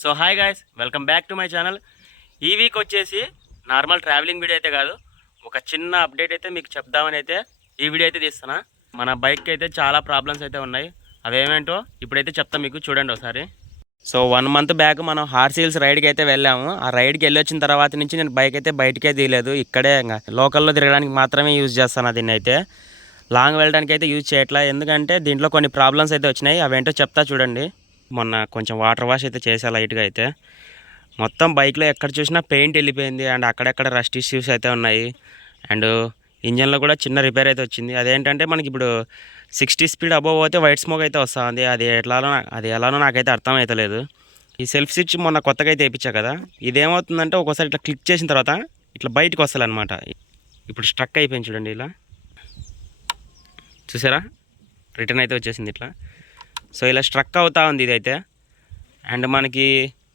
So hi guys, welcome back to my channel. ఈ week వచ్చేసి normal travelling video అయితే కాదు, ఒక చిన్న అప్డేట్ అయితే మీకు చెప్దామని అయితే ఈ వీడియో అయితే తీస్తున్నా. మన బైక్కి అయితే చాలా ప్రాబ్లమ్స్ అయితే ఉన్నాయి. అవేమేంటో ఇప్పుడైతే చెప్తాం మీకు, చూడండి ఒకసారి. సో 1 మంత్ బ్యాక్ మనం హార్స్ హిల్స్ రైడ్కి అయితే వెళ్ళాము. ఆ రైడ్కి వెళ్ళి వచ్చిన తర్వాత నుంచి నేను బైక్ అయితే బయటకే తీయలేదు. ఇక్కడే లోకల్లో తిరగడానికి మాత్రమే యూజ్ చేస్తాను. దీన్ని అయితే లాంగ్ వెళ్ళడానికి అయితే యూజ్ చేయట్లా, ఎందుకంటే దీంట్లో కొన్ని ప్రాబ్లమ్స్ అయితే వచ్చినాయి. అవేంటో చెప్తా చూడండి. మొన్న కొంచెం వాటర్ వాష్ అయితే చేసా లైట్గా. అయితే మొత్తం బైక్లో ఎక్కడ చూసినా పెయింట్ వెళ్ళిపోయింది, అండ్ అక్కడెక్కడ రస్ట్ ఇష్యూస్ అయితే ఉన్నాయి. అండ్ ఇంజన్లో కూడా చిన్న రిపేర్ అయితే వచ్చింది. అదేంటంటే మనకి ఇప్పుడు 60 స్పీడ్ అబోవ్ పోతే వైట్ స్మోక్ అయితే వస్తుంది. అది ఎలానో నాకైతే అర్థం అవుతలేదు. ఈ సెల్ఫ్ స్విచ్ మొన్న కొత్తగా అయితే వేయించా కదా, ఇదేమవుతుందంటే ఒక్కోసారి ఇట్లా క్లిక్ చేసిన తర్వాత ఇట్లా బయటకు వస్తుంది అనమాట. ఇప్పుడు స్ట్రక్ అయిపోయింది చూడండి, ఇలా చూసారా, రిటర్న్ అయితే వచ్చేసింది ఇట్లా. సో ఇలా స్ట్రక్ అవుతూ ఉంది ఇదైతే. అండ్ మనకి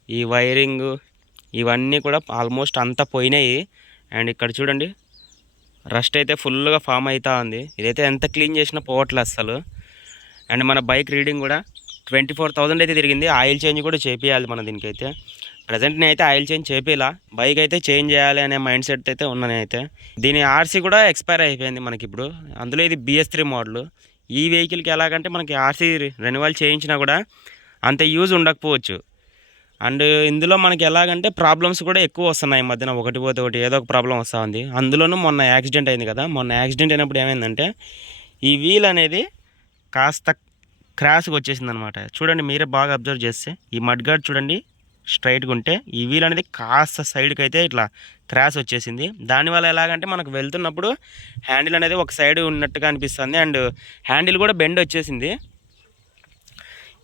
ఈ వైరింగ్ ఇవన్నీ కూడా ఆల్మోస్ట్ అంతా పోయినాయి. అండ్ ఇక్కడ చూడండి, రస్ట్ అయితే ఫుల్గా ఫామ్ అవుతూ ఉంది. ఇదైతే ఎంత క్లీన్ చేసినా పోవట్లేదు అసలు. అండ్ మన బైక్ రీడింగ్ కూడా 24,000 అయితే తిరిగింది. ఆయిల్ చేంజ్ కూడా చేపియాలి మన దీనికైతే. ప్రజెంట్ నేనైతే ఆయిల్ చేంజ్ చేపిలా, బైక్ అయితే చేంజ్ చేయాలి అనే మైండ్ సెట్ అయితే ఉన్నా నేనైతే. దీని ఆర్సీ కూడా ఎక్స్పైర్ అయిపోయింది మనకి ఇప్పుడు. అందులో ఇది BS3 మోడల్. ఈ వెహికల్కి ఎలాగంటే మనకి ఆర్సీ రెన్యువల్ చేయించినా కూడా అంత యూజ్ ఉండకపోవచ్చు. అండ్ ఇందులో మనకి ఎలాగంటే ప్రాబ్లమ్స్ కూడా ఎక్కువ వస్తున్నాయి ఈ మధ్యన. ఒకటి పోతే ఒకటి ఏదో ఒక ప్రాబ్లం వస్తూ ఉంది. అందులోనూ మొన్న యాక్సిడెంట్ అయింది కదా, మొన్న యాక్సిడెంట్ అయినప్పుడు ఏమైందంటే ఈ వీల్ అనేది కాస్త క్రాష్గా వచ్చేసింది అనమాట. చూడండి మీరే బాగా అబ్జర్వ్ చేస్తే, ఈ మడ్గార్డ్ చూడండి స్ట్రైట్గా ఉంటే ఈ వీల్ అనేది కాస్త సైడ్కి అయితే ఇట్లా క్రాష్ వచ్చేసింది. దానివల్ల ఎలాగంటే మనకు వెళ్తున్నప్పుడు హ్యాండిల్ అనేది ఒక సైడ్ ఉన్నట్టుగా అనిపిస్తుంది. అండ్ హ్యాండిల్ కూడా బెండ్ వచ్చేసింది.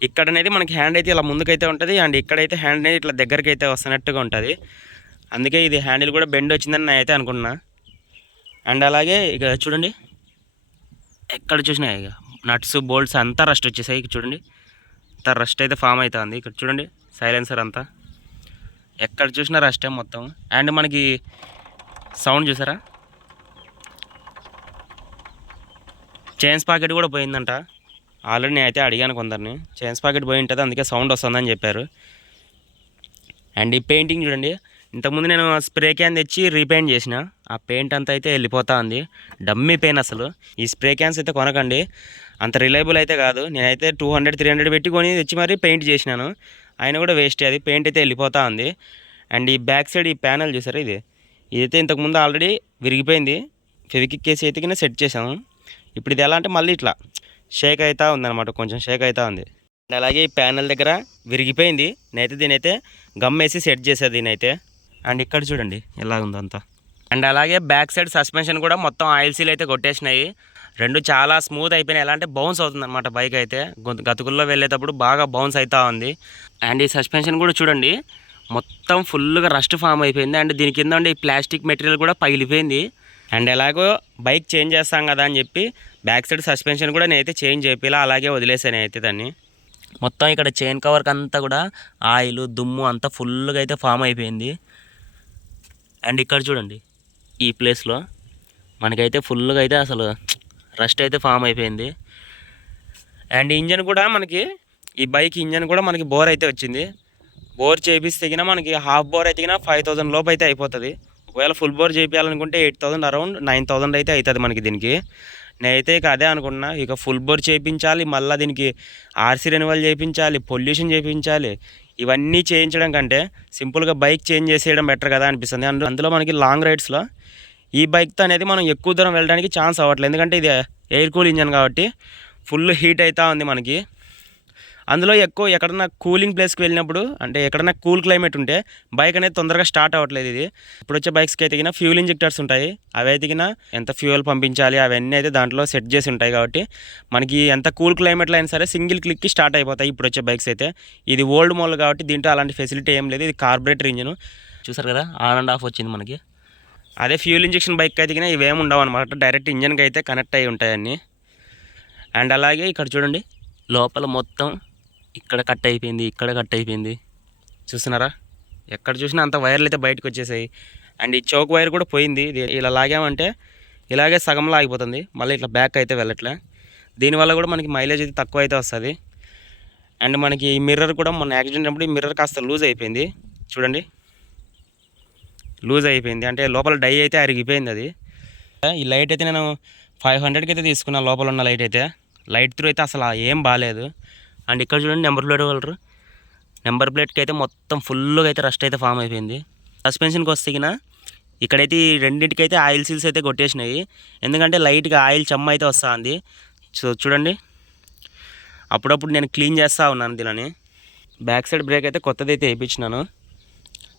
ఇక్కడ అనేది మనకి హ్యాండ్ అయితే ఇలా ముందుకైతే ఉంటుంది, అండ్ ఇక్కడైతే హ్యాండ్ అనేది ఇట్లా దగ్గరికి అయితే వస్తున్నట్టుగా ఉంటుంది. అందుకే ఇది హ్యాండిల్ కూడా బెండ్ వచ్చిందని నేను అయితే అనుకున్నా. అండ్ అలాగే ఇక చూడండి, ఎక్కడ చూసినా ఇక నట్స్ బోల్ట్స్ అంతా రస్ట్ వచ్చేసాయి. ఇక చూడండి, అంతా రస్ట్ అయితే ఫామ్ అవుతుంది. ఇక్కడ చూడండి సైలెన్సర్ అంతా ఎక్కడ చూసినా రస్టే మొత్తం. అండ్ మనకి సౌండ్ చూసారా, చైన్స్ పాకెట్ కూడా పోయిందంట. ఆల్రెడీ నేను అయితే అడిగాను కొందరిని, చైన్స్ పాకెట్ పోయి ఉంటుంది అందుకే సౌండ్ వస్తుందని చెప్పారు. అండ్ ఈ పెయింటింగ్ చూడండి, ఇంతకుముందు నేను స్ప్రే క్యాన్ తెచ్చి రీపెయింట్ చేసిన, ఆ పెయింట్ అంతా అయితే వెళ్ళిపోతా ఉంది. డమ్మీ పెయిన్ అసలు. ఈ స్ప్రే క్యాన్స్ అయితే కొనకండి, అంత రిలయబుల్ అయితే కాదు. నేనైతే 200-300 పెట్టి కొని తెచ్చి మరీ పెయింట్ చేసినాను, అయినా కూడా వేస్ట్. అది పెయింట్ అయితే వెళ్ళిపోతూ ఉంది. అండ్ ఈ బ్యాక్ సైడ్ ఈ ప్యానల్ చూసారా, ఇదైతే ఇంతకుముందు ఆల్రెడీ విరిగిపోయింది. ఫెవిక్విక్ కేసి అయితే కింద సెట్ చేసాము. ఇప్పుడు ఇది ఎలా అంటే మళ్ళీ ఇట్లా షేక్ అవుతూ ఉందన్నమాట, కొంచెం షేక్ అవుతూ ఉంది. అండ్ అలాగే ఈ ప్యానల్ దగ్గర విరిగిపోయింది. నేనైతే దీనైతే గమ్ వేసి సెట్ చేసేది దీనైతే. అండ్ ఇక్కడ చూడండి ఎలా ఉందో అంతా. అండ్ అలాగే బ్యాక్ సైడ్ సస్పెన్షన్ కూడా మొత్తం ఆయిల్ సీల్ అయితే కొట్టేసినాయి. రెండు చాలా స్మూత్ అయిపోయినాయి. ఎలా అంటే బౌన్స్ అవుతుంది అనమాట బైక్ అయితే. గతుకుల్లో వెళ్ళేటప్పుడు బాగా బౌన్స్ అవుతూ ఉంది. అండ్ ఈ సస్పెన్షన్ కూడా చూడండి మొత్తం ఫుల్గా రస్ట్ ఫామ్ అయిపోయింది. అండ్ దీని కింద ఉండే ఈ ప్లాస్టిక్ మెటీరియల్ కూడా పగిలిపోయింది. అండ్ ఎలాగో బైక్ చేంజ్ చేస్తాం కదా అని చెప్పి బ్యాక్ సైడ్ సస్పెన్షన్ కూడా నేనైతే చేంజ్ చేయాలి, అలాగే వదిలేసాను అయితే దాన్ని. మొత్తం ఇక్కడ చైన్ కవర్కి అంతా కూడా ఆయిల్ దుమ్ము అంతా ఫుల్గా అయితే ఫామ్ అయిపోయింది. అండ్ ఇక్కడ చూడండి ఈ ప్లేస్లో మనకైతే ఫుల్గా అయితే అసలు రస్ట్ అయితే ఫామ్ అయిపోయింది. అండ్ ఇంజన్ కూడా మనకి, ఈ బైక్ ఇంజన్ కూడా మనకి బోర్ అయితే వచ్చింది. బోర్ చేపిస్తే మనకి హాఫ్ బోర్ అయితే 5,000 లోపు అయితే అయిపోతుంది. ఒకవేళ ఫుల్ బోర్ చేయించాలనుకుంటే 8,000 అరౌండ్ 9,000 అయితే అవుతుంది మనకి దీనికి. నేనైతే ఇక అదే అనుకున్నా, ఇక ఫుల్ బోర్ చేయించాలి, మళ్ళీ దీనికి ఆర్సీ రెన్యువల్ చేయించాలి, పొల్యూషన్ చేయించాలి. ఇవన్నీ చేయించడం కంటే సింపుల్గా బైక్ చేంజ్ చేసేయడం బెటర్ కదా అనిపిస్తుంది. అందులో మనకి లాంగ్ రైడ్స్లో ఈ బైక్తో అనేది మనం ఎక్కువ దూరం వెళ్ళడానికి ఛాన్స్ అవ్వట్లేదు, ఎందుకంటే ఇది ఎయిర్ కూల్ ఇంజన్ కాబట్టి ఫుల్ హీట్ అవుతూ ఉంది మనకి. అందులో ఎక్కువ ఎక్కడన్నా కూలింగ్ ప్లేస్కి వెళ్ళినప్పుడు, అంటే ఎక్కడన్నా కూల్ క్లైమేట్ ఉంటే బైక్ అనేది తొందరగా స్టార్ట్ అవ్వట్లేదు. ఇది ఇప్పుడు వచ్చే బైక్స్కి అయితే ఫ్యూల్ ఇంజెక్టర్స్ ఉంటాయి. అవి అయితే ఎంత ఫ్యూయల్ పంపించాలి అవన్నీ అయితే దాంట్లో సెట్ చేసి ఉంటాయి కాబట్టి మనకి ఎంత కూల్ క్లైమేట్లో అయినా సరే సింగిల్ క్లిక్కి స్టార్ట్ అయిపోతాయి ఇప్పుడు వచ్చే బైక్స్ అయితే. ఇది ఓల్డ్ మోడల్ కాబట్టి దీంట్లో అలాంటి ఫెసిలిటీ ఏం లేదు. ఇది కార్బొరేటర్ ఇంజన్ చూసారు కదా, ఆన్ అండ్ ఆఫ్ వచ్చింది మనకి. అదే ఫ్యూల్ ఇంజెక్షన్ బైక్ అయితే ఇవేమి ఉండవు అనమాట, డైరెక్ట్ ఇంజన్కి అయితే కనెక్ట్ అయ్యి ఉంటాయి అన్నీ. అండ్ అలాగే ఇక్కడ చూడండి లోపల మొత్తం ఇక్కడ కట్ అయిపోయింది, ఇక్కడ కట్ అయిపోయింది, చూస్తున్నారా, ఎక్కడ చూసినా అంత వైర్లు అయితే బయటకు వచ్చేసాయి. అండ్ ఈ చౌక్ వైర్ కూడా పోయింది. ఇలా లాగామంటే ఇలాగే సగంలో ఆగిపోతుంది, మళ్ళీ ఇట్లా బ్యాక్ అయితే వెళ్ళట్లే. దీనివల్ల కూడా మనకి మైలేజ్ అయితే తక్కువ అయితే వస్తుంది. అండ్ మనకి ఈ మిర్రర్ కూడా మొన్న యాక్సిడెంట్ అప్పుడు ఈ మిర్రర్ కాస్త లూజ్ అయిపోయింది చూడండి, లూజ్ అయిపోయింది అంటే లోపల డై అయితే అరిగిపోయింది అది. ఈ లైట్ అయితే నేను 500కి అయితే తీసుకున్నాను, లోపల ఉన్న లైట్ అయితే. లైట్ త్రూ అయితే అసలు ఏం బాగాలేదు. అండ్ ఇక్కడ చూడండి నెంబర్ ప్లేట్ కలరు, నెంబర్ ప్లేట్కి అయితే మొత్తం ఫుల్గా అయితే రస్ట్ అయితే ఫామ్ అయిపోయింది. సస్పెన్షన్కి వస్తే ఇక్కడైతే ఈ రెండింటికైతే ఆయిల్ సీల్స్ అయితే కొట్టేసినాయి, ఎందుకంటే లైట్గా ఆయిల్ చెమ్మ అయితే వస్తుంది. చూడండి అప్పుడప్పుడు నేను క్లీన్ చేస్తూ ఉన్నాను దీనిని. బ్యాక్ సైడ్ బ్రేక్ అయితే కొత్తది అయితే వేయించినాను,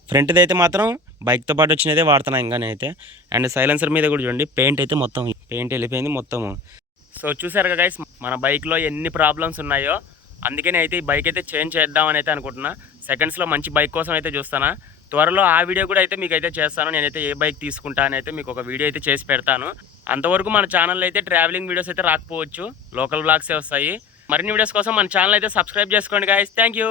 ఫ్రంట్ది అయితే మాత్రం బైక్తో పాటు వచ్చినదే వాడుతున్నాను ఇంకా నేనైతే. అండ్ సైలెన్సర్ మీద కూడా చూడండి పెయింట్ అయితే మొత్తం పెయింట్ వెళ్ళిపోయింది మొత్తము. సో చూసారుగా గైస్ మన బైక్లో ఎన్ని ప్రాబ్లమ్స్ ఉన్నాయో, అందుకే నేనైతే ఈ బైక్ అయితే చేంజ్ చేద్దామని అయితే అనుకుంటున్నా. సెకండ్స్లో మంచి బైక్ కోసం అయితే చూస్తాను. త్వరలో ఆ వీడియో కూడా అయితే మీకు అయితే చేస్తాను, నేనైతే ఏ బైక్ తీసుకుంటా అని అయితే మీకు ఒక వీడియో అయితే చేసి పెడతాను. అంతవరకు మన ఛానల్లో అయితే ట్రావెలింగ్ వీడియోస్ అయితే రాకపోవచ్చు, లోకల్ బ్లాగ్సే వస్తాయి. మరిన్ని వీడియోస్ కోసం మన ఛానల్ అయితే సబ్స్క్రైబ్ చేసుకోండి గైస్. Thank you.